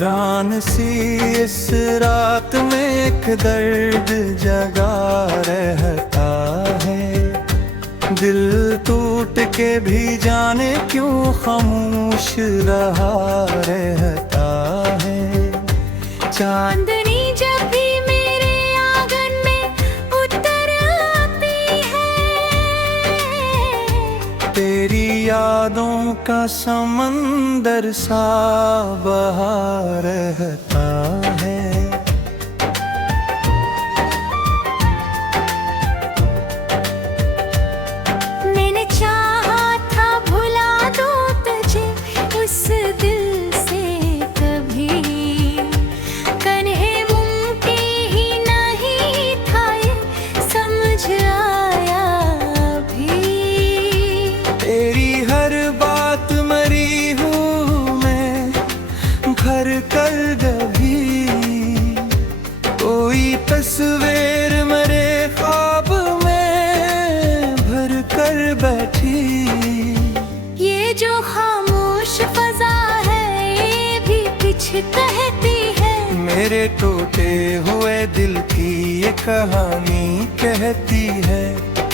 वीरान सी इस रात में एक दर्द जगा रहता है। दिल टूट के भी जाने क्यों खामोश रहा रहता है। चांदनी जब भी मेरे आंगन में उतर आती है, तेरी यादों का समंदर सा बहा रहता है। मैंने चाहा था भुला दूं तुझे उस दिल से कभी, कन्हे मुमकिन ही नहीं था ये समझ आया अभी। तेरी हर बात मरी हूँ मैं भर कर कभी, कोई तस्वीर मेरे ख्वाब में भर कर बैठी। ये जो खामोश फजा है ये भी कुछ कहती है। मेरे टूटे हुए दिल की ये कहानी कहती है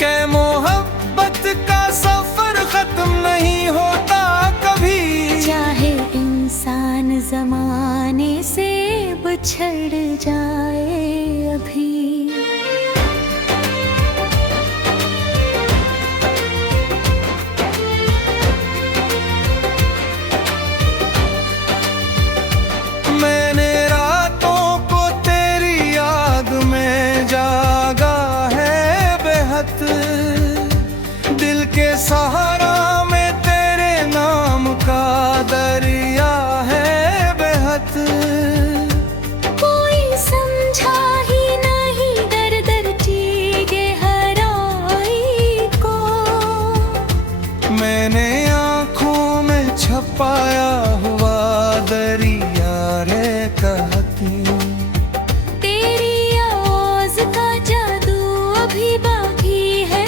कि मोहब्बत का सफर खत्म नहीं होता कभी। चाहे इंसान जमाने से बिछड़ जाए अभी। मैंने रातों को तेरी याद में जागा है बेहद। दिल के सहारा में तेरे नाम का दरिया है बेहद। कोई समझा ही नहीं दर दर की गहराई को। मैंने आँखों में छपाया हुआ दरिया रे कहती। तेरी आवाज का जादू अभी बाकी है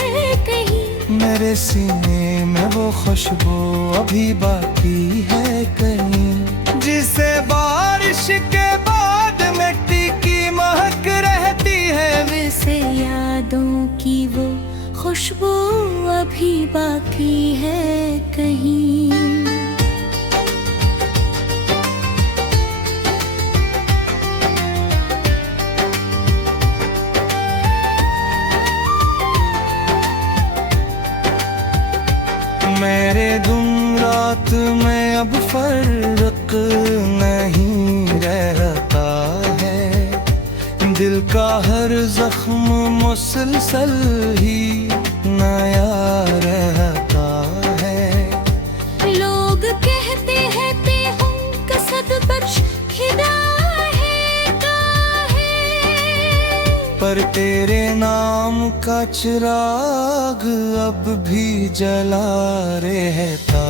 कहीं। मेरे सीने में वो खुशबू अभी बाकी है कहीं, जिसे बारिश के बाद मिट्टी की महक रहती है। वैसे यादों की वो खुशबू अभी बाकी है कहीं। मेरे दिन रात में अब फर्क नहीं रहता है। दिल का हर जख्म मुसलसल ही नया रहता है। लोग कहते हैं बेहुं कसद बख्श खुदा है काहे। पर तेरे नाम का चिराग अब भी जला रहता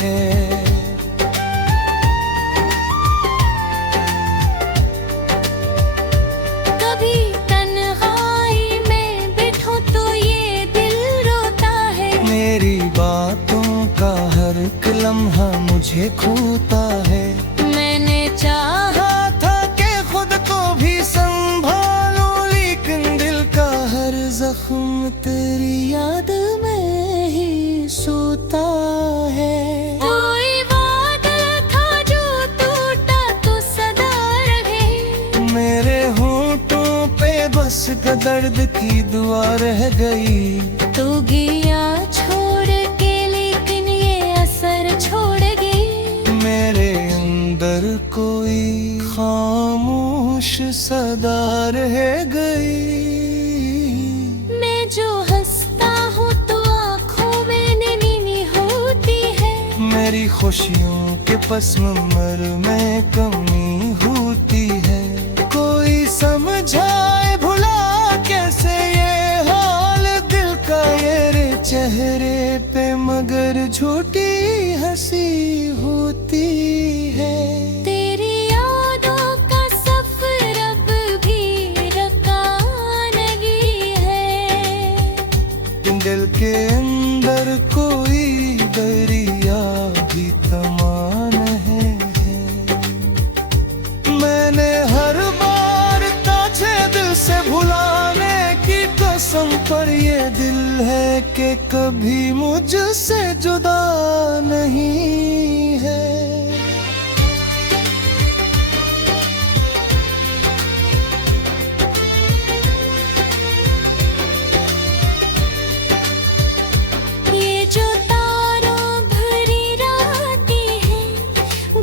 है। कभी तन्हाई में बैठो तो ये दिल रोता है। मेरी बातों का हर एक लम्हा मुझे खूता है। मैंने चाहा था कि खुद को भी संभालूं, लेकिन दिल का हर जख्म तेरी याद में ही सोता है। कोई वादा था जो टूटा तो सदा रहे। मेरे होंठों पे बस दर्द की दुआ रह गई। तो गया छोड़ के लेकिन ये असर छोड़ गई। मेरे अंदर कोई खामोश सदा रह गई। मैं जो हंसता हूँ तो आँखों में नीनी होती है। मेरी खुशियों के पस मंजर में कमी होती है। कोई समझाए भुला कैसे ये हाल दिल का ये रे चेहरे पे, मगर झूठी हंसी होती है। तेरी यादों का सफर अब भी रकानगी है। दिल के अंदर कोई दरिया भी तमान है। है कि कभी मुझसे जुदा नहीं है। ये जो तारों भरी रातें हैं,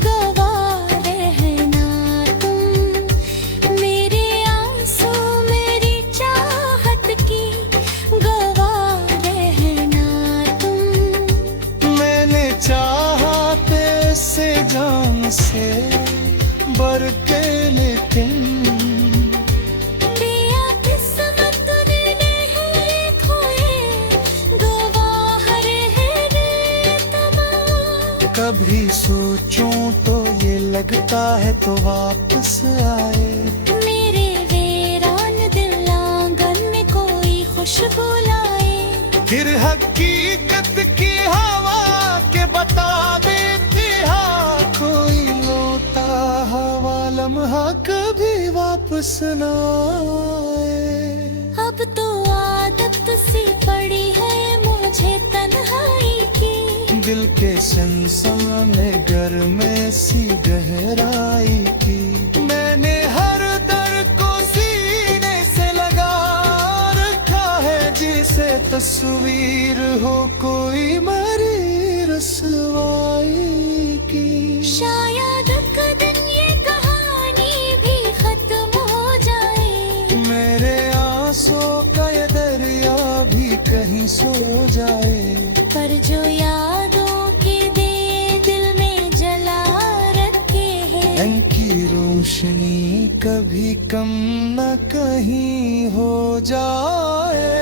गवाह रहना तुम। मेरे आंसू मेरी चाहत की गवाह रहना तुम। मैंने चाहा से जान से बढ़ के, लेकिन दिया किस्मत ने नहीं खोए, गवाह रहने तमाम। कभी सोचूं तो ये लगता है तो वापस आए। मेरे वीरान दिल आंगन में कोई खुशबू लाए। फिर हकीकत की हवा के बता देती, हाँ कोई लोटा हवा लम्हा कभी वापस न आए। अब तो आदत सी पड़ी है मुझे तन्हाई की। दिल के सनसनाने घर में सी गहराई की। मैंने हर दर्द को सीने से लगा रखा है, जिसे तस्वीर हो कोई मरी रसवाई की। शायद एक दिन ये कहानी भी खत्म हो जाए। मेरे आंसू का ये दरिया भी कहीं सो जाए। पर जो यादों के दे दिल में जला रखे हैं, इनकी रोशनी कभी कम न कहीं हो जाए।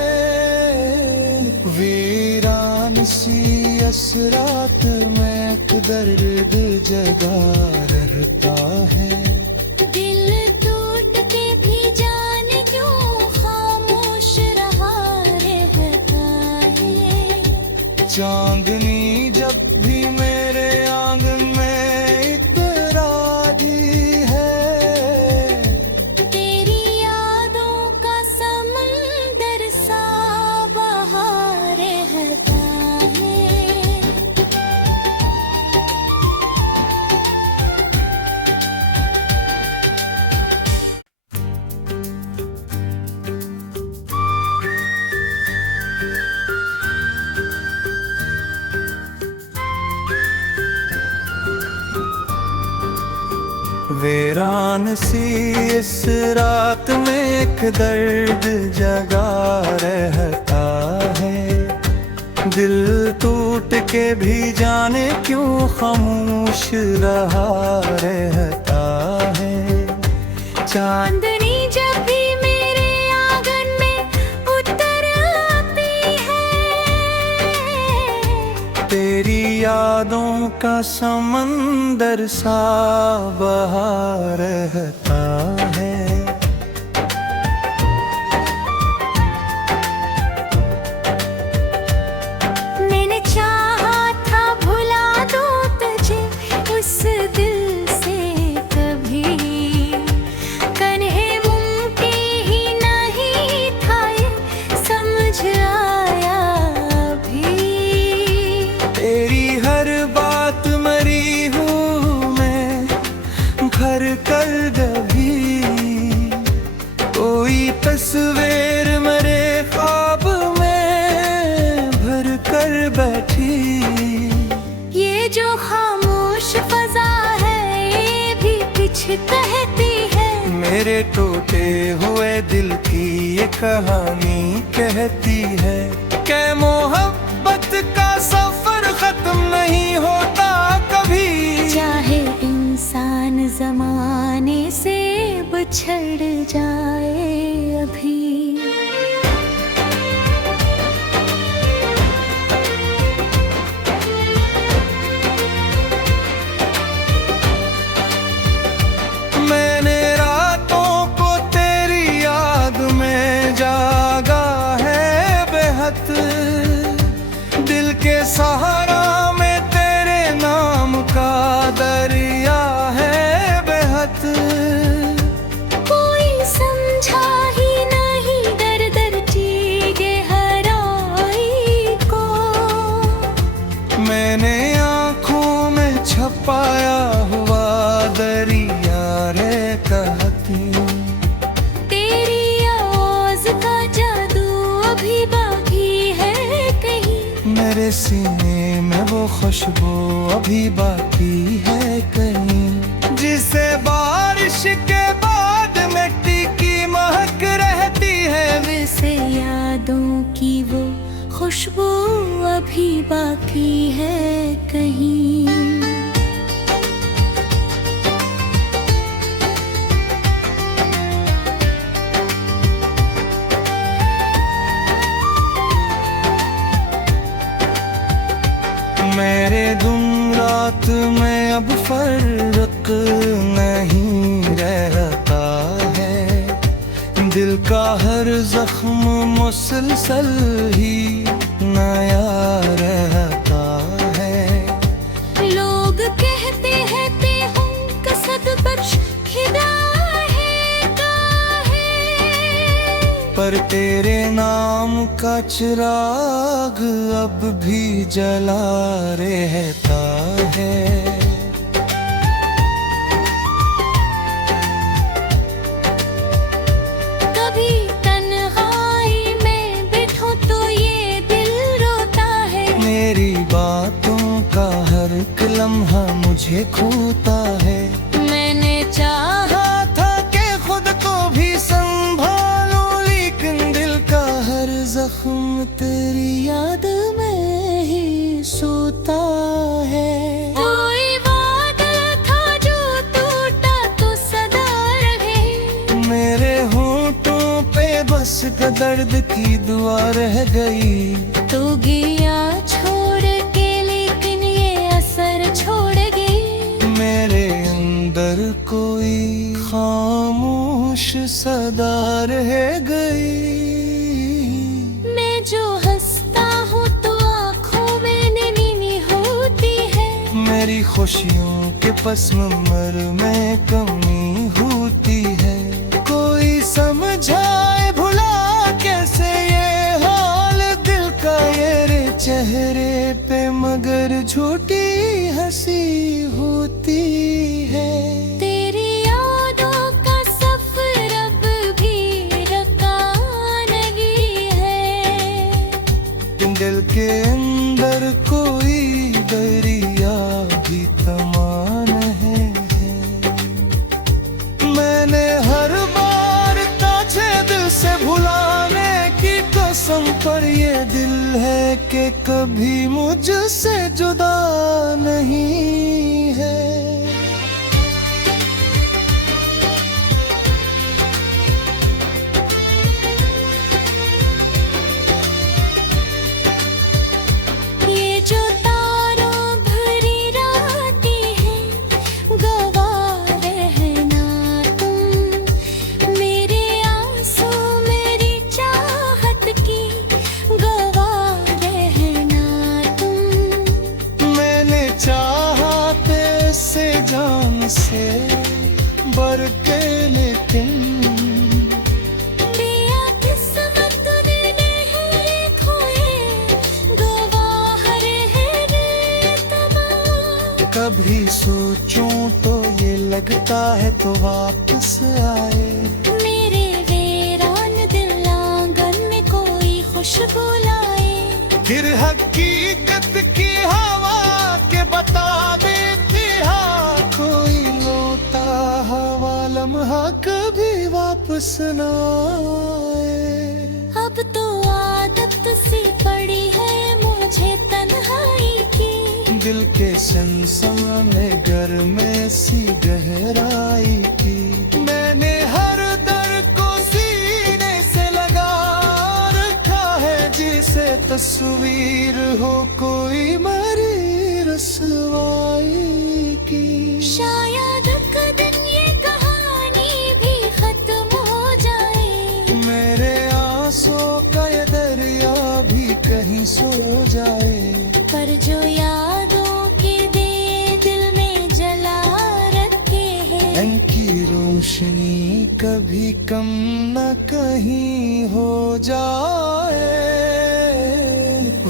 वीरान सी असरात में एक दर्द जगा रहता है। दिल टूट के भी जाने क्यों खामोश रहा रहता है। चांदनी जब भी मेरे आंगन में इतराती है। तेरी यादों का समंदर सा बहा रहता है। वीरान सी इस रात में एक दर्द जगा रहता है। दिल टूट के भी जाने क्यों खामोश रहा रहता है। चांदनी जब भी मेरे आंगन में उतर आती है। तेरी यादों का समंदर सा बहा रहता है। मैंने चाहा था भुला दूं तुझे उस दिल से कभी। कन्हे मुमकिन ही नहीं था ये समझ आया अभी। तेरी हर बात मरी हूँ मैं भर कर कभी। कोई तस्वीर मेरे ख्वाब में भर कर बैठी। ये जो खामोश फजा है ये भी कुछ कहती है। मेरे टूटे हुए दिल की ये कहानी कहती है कि मोहब्बत का सफर खत्म नहीं होता कभी। चाहे इंसान जमाने से बिछड़ जाए अभी। मैंने रातों को तेरी याद में जागा है बेहद। दिल के सहारा में तेरे नाम का दरिया है बेहद। कोई समझा ही नहीं मेरे सीने में वो खुशबू अभी बाकी है कहीं, जिसे बारिश के बाद मिट्टी की महक रहती है। वैसे यादों की वो खुशबू अभी बाकी है कहीं। मेरे दिन रात में अब फर्क नहीं रहता है, दिल का हर जख्म मुसलसल ही नया रहता है। लोग कहते हैं बेहूं कसद बख्श खिदा है काहे, पर तेरे नाम का चिराग अब भी जला रहता है। कभी तन्हाई में बैठो तो ये दिल रोता है, मेरी बातों का हर एक लम्हा मुझे खूता है। मैंने चाहा था कि खुद को भी संभालूं, लेकिन दिल का हर जख्म तेरी याद में ही सोता है। कोई वादा था जो टूटा तो सदा रहे, मेरे होंठों पे बस दर्द की दुआ रह गई। तो गया छोड़ के लेकिन ये असर छोड़ गई। मेरे अंदर कोई खामोश सदा रह गई। मैं जो हंसता हूँ तो आँखों में नीनी होती है, मेरी खुशियों के पस मंजर में कमी होती है। कोई समझाए भुला कैसे ये हाल दिल का, ये रे चेहरे पे मगर झूठी हंसी होती है। तेरी यादों का सफर अब भी रका नहीं है। दिल के अंदर कोई दरिया भी तमान है। मैंने हर बार ताजे दिल से भुलाने की कसम, पर ये दिल है कि कभी मुझसे जुदा नहीं है। ये जो तारों भरी रातें हैं, गवाह रहना तुम। मेरे आंसू मेरी चाहत की गवाह रहना तुम। मैंने चाहा से जान से बढ़ के, लेकिन दिया किस्मत ने नहीं खोए, गवाह रहने तमाम। कभी सोचूं तो ये लगता है तो वापस आए। मेरे वीरान दिल आंगन में कोई खुशबू लाए। फिर हकीकत की हवा के बता देती, हाँ कोई लोटा हवा लम्हा कभी वापस न आए। अब तो आदत सी पड़ी है मुझे तन्हाई की, दिल के सनसनाने घर में सी गहराई की। मैंने हर दर्द को सीने से लगा रखा है, जिसे तस्वीर हो कोई मरी रसवाई की। शायद एक दिन ये कहानी भी खत्म हो जाए, मेरे आंसू का ये दरिया भी कहीं सो जाए। पर जो यादों के दे दिल में जला रखे हैं, इनकी रोशनी कभी कम न कहीं हो जाए।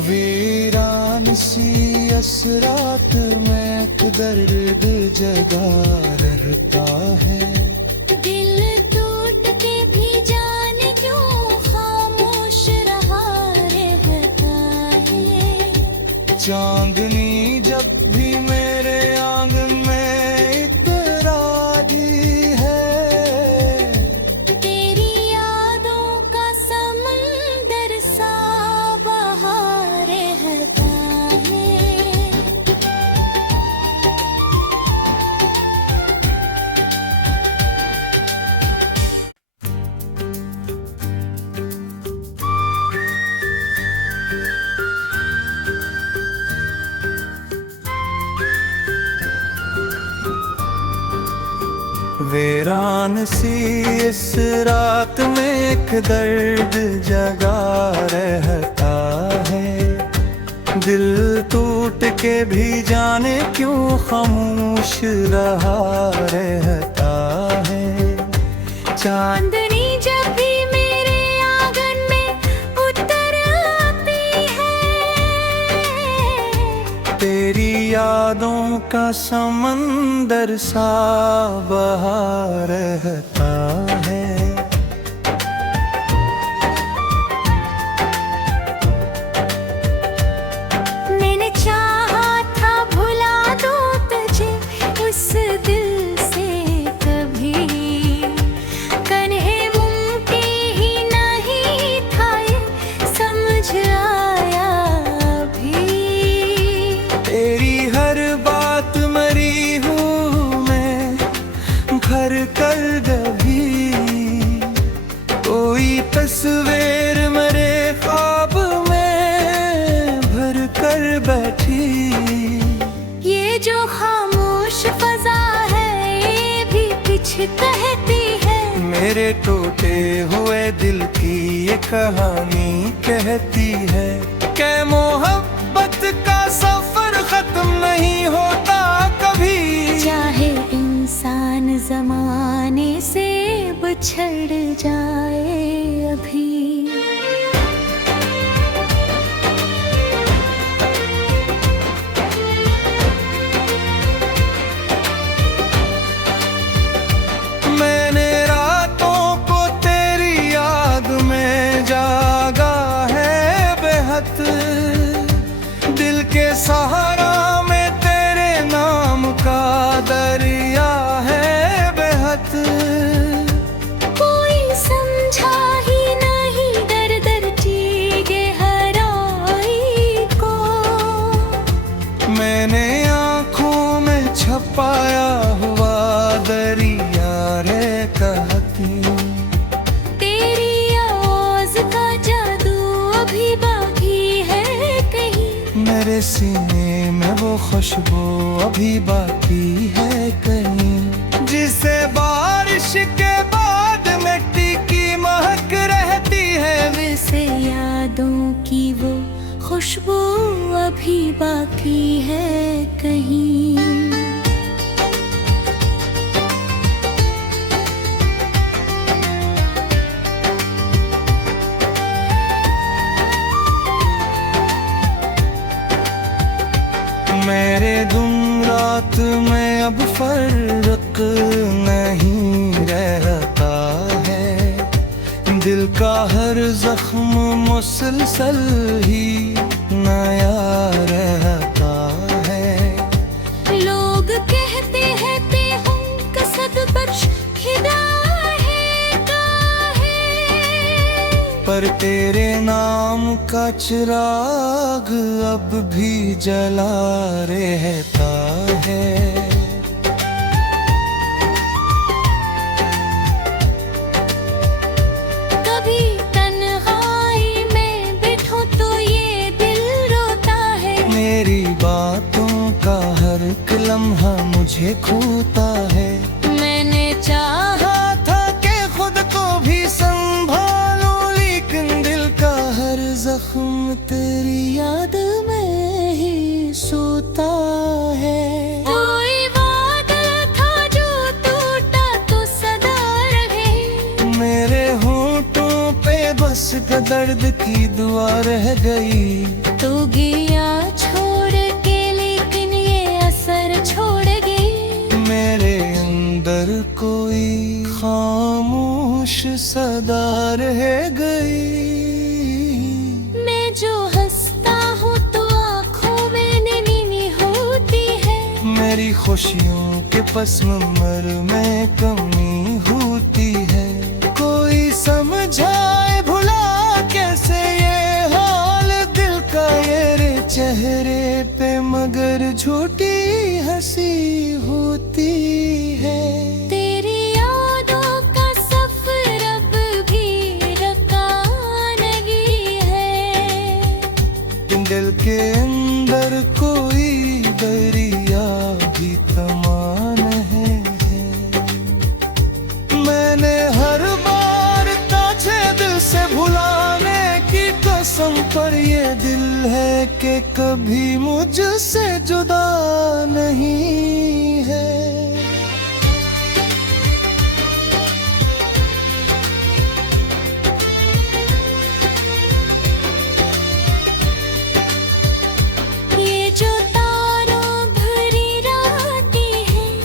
वीरान सी असरात में एक दर्द जगा रहता है। दिल टूट के भी जाने क्यों खामोश रहा रहता है। चांदनी जब भी मेरे आंगन में इतराती है, तेरी यादों का समंदर सा बहा रहता है। वीरान सी इस रात में एक दर्द जगा रहता है, दिल टूट के भी जाने क्यों खामोश रहा रहता है। चांदनी जब भी मेरे आंगन में उतर आती है, तेरी यादों का समंदर सा बहा रहता है। मैंने चाहा था भुला दूं तुझे उस दिल से कभी, कन्हे मुमकिन ही नहीं था ये समझ आया अभी। तेरी हर बात मरी हूँ मैं भर कर कभी, कोई तस्वीर मेरे ख्वाब में भर कर बैठी। ये जो खामोश फजा है ये भी कुछ कहती है, मेरे टूटे हुए दिल की ये कहानी कहती है कि मोहब्बत का सफर खत्म नहीं होता कभी। चाहे इंसान जमाने से बिछड़ जाए अभी। मैंने रातों को तेरी याद में जागा है बेहद, दिल के सहारा में तेरे नाम का दरिया है बेहद। कोई समझा ही नहीं दर दर की गहराई को, मैंने आँखों में छपाया हुआ दरिया रे कहती। तेरी आवाज का जादू अभी बाकी है कहीं, मेरे सीने में वो खुशबू अभी बाकी है कहीं, जिसे बारिश के बाद मिट्टी की महक रहती है। वैसे यादों की वो खुशबू अभी बाकी है कहीं। मेरे दिन रात में अब फर्क नहीं रहता है, दिल का हर जख्म मुसलसल ही नया रहता है। लोग कहते हैं बेहुं कसद बख्श खुदा है काहे, पर तेरे नाम का चिराग अब भी जला रहता है। कभी तन्हाई में बैठो तो ये दिल रोता है, मेरी बातों का हर एक लम्हा मुझे खूता है। मैंने चाहा था कि खुद को भी संभालूं, लेकिन दिल का हर जख्म तेरी याद में ही सोता है। कोई वादा था जो टूटा तो सदा रहे, मेरे होंठों पे बस दर्द की दुआ रह गई। तो गया छोड़ के लेकिन ये असर छोड़ गई। मेरे अंदर कोई खामोश सदा रह गई। मैं जो हंसता हूँ तो आँखों में खुशियों के पस मंजर में कमी होती है। कोई समझाए भुला कैसे ये हाल दिल का, ये रे चेहरे पे मगर झूठी हंसी होती है। तेरी यादों का सफर अब भी रका नहीं है। दिल के अंदर कोई दरिया भी तमान है। मैंने हर बार ताजे दिल से भुलाने की कसम, पर ये दिल है कि कभी मुझसे जुदा नहीं है। ये जो तारों भरी रातें हैं,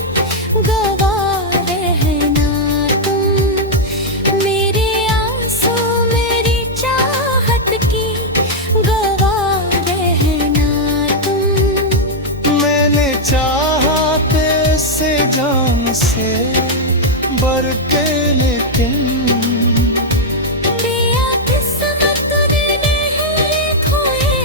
गवाह रहना तुम। मेरे आंसू मेरी चाहत की गवाह रहना तुम। मैंने चाहा से जान से बढ़ के, लेकिन दिया किस्मत ने नहीं खोए,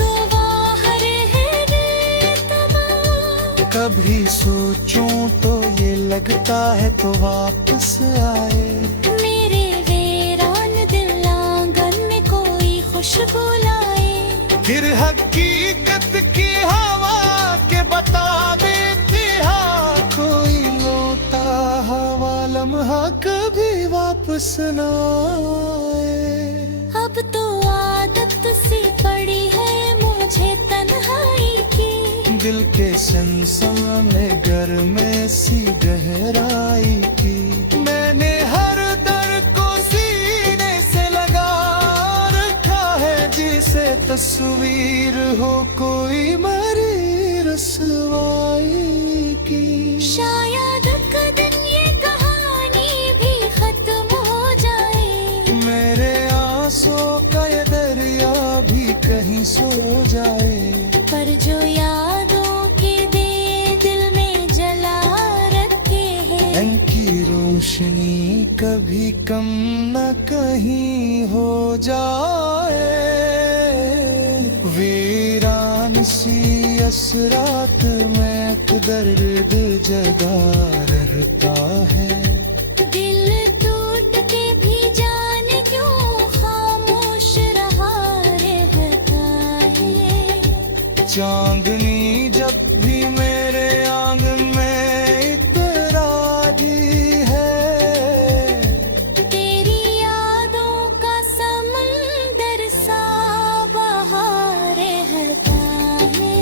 गवाह रहने तमाम। कभी सोचूं तो ये लगता है तो वापस आए। मेरे वीरान दिल आंगन में कोई खुशबू लाए। फिर हकीकत की हवा के बता देती, हाँ कोई लोटा हवा लम्हा कभी वापस न आए। अब तो आदत सी पड़ी है मुझे तन्हाई की। दिल के सनसनाने घर में सी गहराई की। मैंने हर दर्द को सीने से लगा रखा है, जिसे तस्वीर हो कोई मरी रसवाई की। शायद एक दिन ये कहानी भी खत्म हो जाए। मेरे आंसुओं का ये दरिया भी कहीं सो जाए। पर जो यादों के दे दिल में जला रखे हैं, इनकी रोशनी कभी कम न कहीं हो जाए। वीरान सी असरात में दर्द जगा रहता है। दिल टूट के भी जाने क्यों खामोश रहा रहता है। चांदनी जब भी मेरे आंगन में इतराती है। तेरी यादों का समंदर सा बहा रहता है।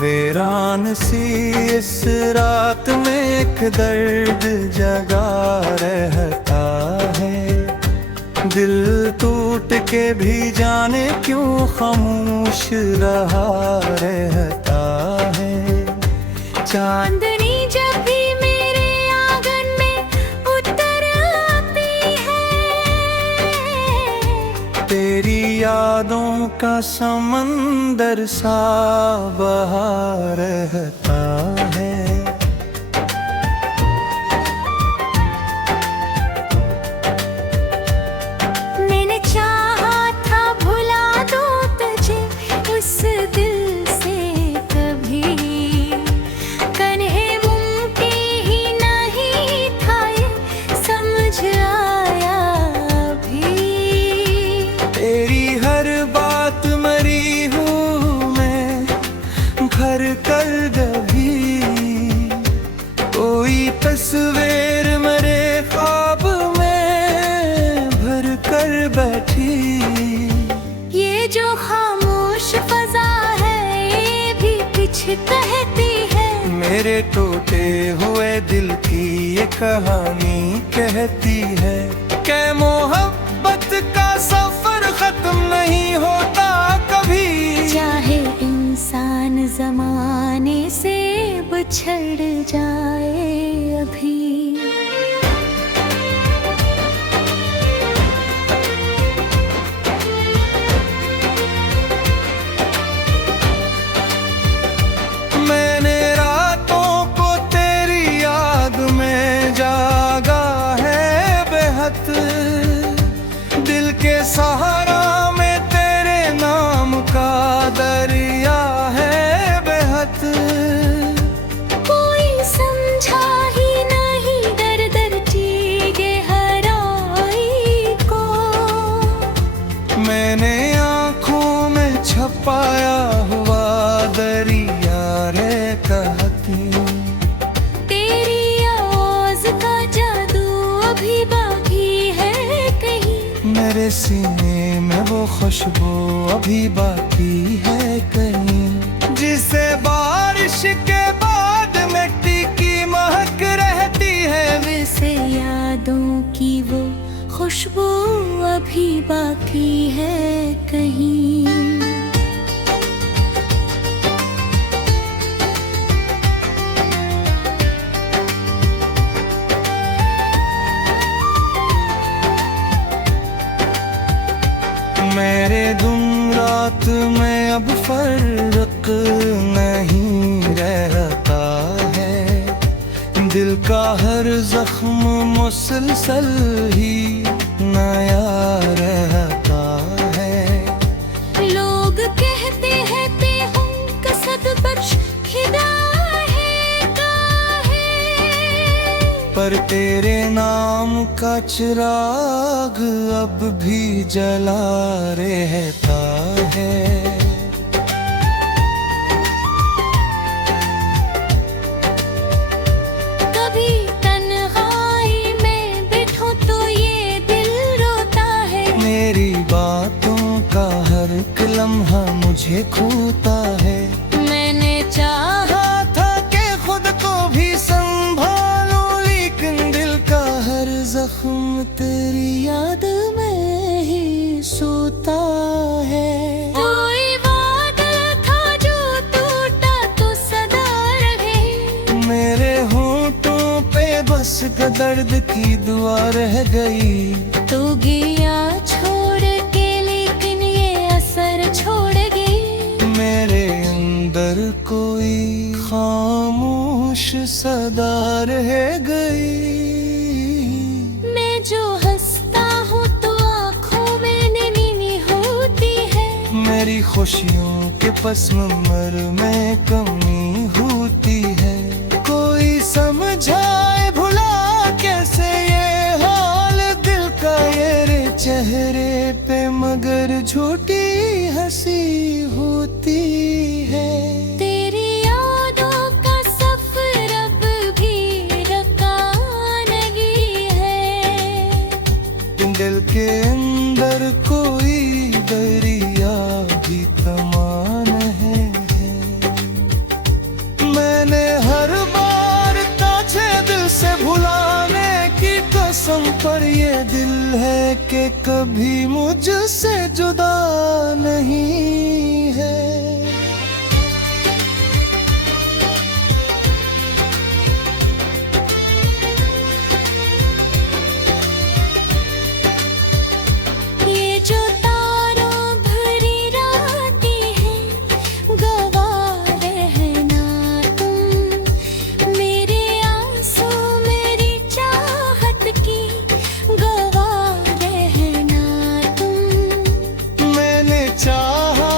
वीरान सी इस रात में एक दर्द जगा रहता है। दिल टूट के भी जाने क्यों खामोश रहा रहता है। चांदनी जब भी मेरे आंगन में उतर आती है। तेरी यादों का समंदर सा बहा रहता है। मैंने चाहा था भुला दूं तुझे उस दिल से कभी, कन्हे मुमकिन ही नहीं था ये समझ आया अभी। तेरी हर बात मरी हूँ मैं भर कर कभी। कोई तस्वीर मेरे ख्वाब में भर कर बैठी। ये जो खामोश फजा है ये भी कुछ कहती है। मेरे टूटे हुए दिल की ये कहानी कहती है कि मोहब्बत का सफर खत्म नहीं होता कभी। चाहे इंसान जमाने से बिछड़ जाए अभी। मैंने रातों को तेरी याद में जागा है बेहद, दिल के सहारा में तेरे नाम का दरिया है बेहद। कोई समझा ही नहीं दर दर चीगे हराई को, मैंने आँखों में छपाया हुआ दरिया रे कहती। तेरी आवाज का जादू अभी बाकी है कहीं, मेरे सीने में वो खुशबू अभी बाकी है कहीं, जिसे बारिश के बाद मिट्टी की महक रहती है। वैसे यादों की वो खुशबू अभी बाकी है कहीं। मेरे दिन रात में अब फर्क नहीं रहता है, दिल का हर जख्म मुसलसल ही नया रहता है। लोग कहते हैं बेहुं कसद बख्श खुदा है काहे, पर तेरे नाम का चिराग अब भी जला रहता है। कभी तन्हाई में बैठो तो ये दिल रोता है, मेरी बातों का हर एक लम्हा मुझे खूता है। मैंने चाहा था कि खुद को भी संभालूं, लेकिन दिल का हर जख्म तेरी याद में ही सोता है। कोई वादा था जो टूटा तो सदा रहे, मेरे होंठों पे बस दर्द की दुआ रह गई। तो गया छोड़ के लेकिन ये असर छोड़ गई। मेरे अंदर कोई खामोश सदा रह गई। मैं जो हंसता हूँ तो आँखों में नीनी होती है, मेरी खुशियों के पस मंजर में कमी होती है। कोई समझाए भुला कैसे ये हाल दिल का, ये रे चेहरे पे मगर झूठी हंसी होती है। तेरी यादों का सफर अब भी रका नहीं है, दिल के अंदर कोई दरिया भी तमान है। मैंने हर बार ताजे दिल से भुलाने की कसम, पर ये दिल है कि कभी मुझसे जुदा नहीं है। ये जो तारों भरी रातें हैं, गवाह रहना तुम, मेरे आंसू मेरी चाहत की गवाह रहना तुम। मैंने चाहा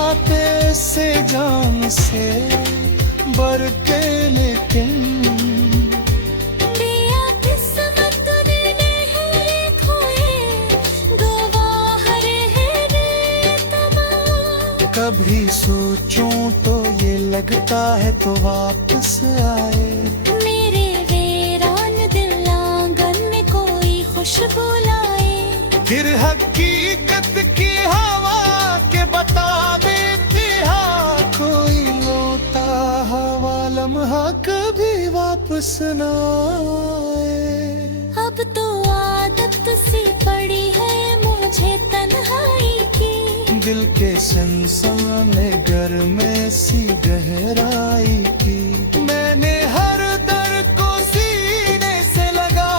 से जान से बढ़ के, लेकिन दिया किस्मत ने नहीं खोए, गवाह रहने तमाम। कभी सोचूं तो ये लगता है तो वापस आए। मेरे वीरान दिल आंगन में कोई खुशबू लाए, फिर हकीकत की हवा के बता देती, हाँ कोई लोटा हवा लम्हा कभी वापस न आए। अब तो आदत सी पड़ी है मुझे तन्हाई की, दिल के सनसने गर में सी गहराई की। मैंने हर दर्द को सीने से लगा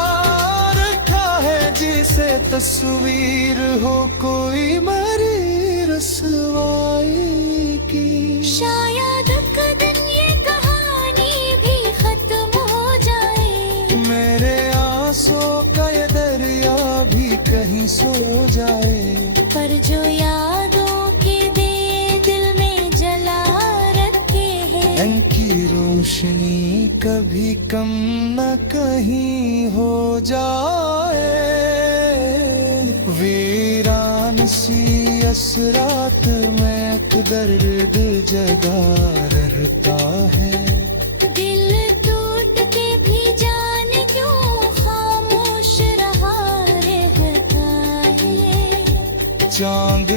रखा है, जिसे तस्वीर हो कोई मरी रसवाई की। शायद एक दिन ये कहानी भी खत्म हो जाए, मेरे आंसू का ये दरिया भी कहीं सो जाए, पर जो यादों के दे दिल में जला रखे हैं, इनकी रोशनी कभी कम न कहीं हो जाए। वीरान सी असरात में एक दर्द जगा रहता है। दिल टूट के भी जाने क्यों खामोश रहा रहता है। चांद